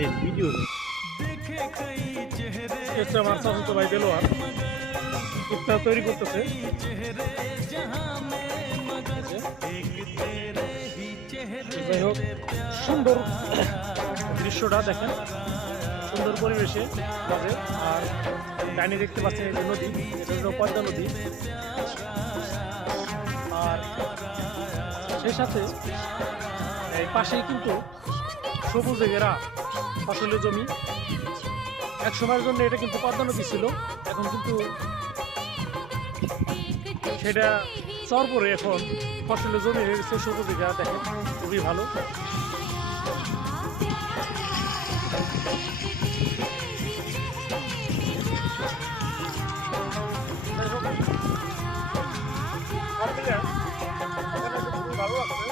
এই ভিডিও হচ্ছে আমার চাচাতো ভাই দেলোয়ার ইফতার তৈরি করতেছে। যাই হোক, সুন্দর দৃশ্যটা দেখেন, সুন্দর পরিবেশে মাঝে। আর ডাইনে দেখতে পাচ্ছেন এই যে নদী, এটা হলো পদ্মা নদী। আর সেই সাথে এই পাশেই কিন্তু সবুজে ঘেরা ফসলের জমি। এক সময়ের জন্য এটা কিন্তু পদ্মা নদী ছিল, এখন কিন্তু সেটা চর পরে এখন ফসলের জমি হয়ে গেছে সবুজে ঘেরা। দেখেন খুবই ভালো। খুবই ভালো লাগছে।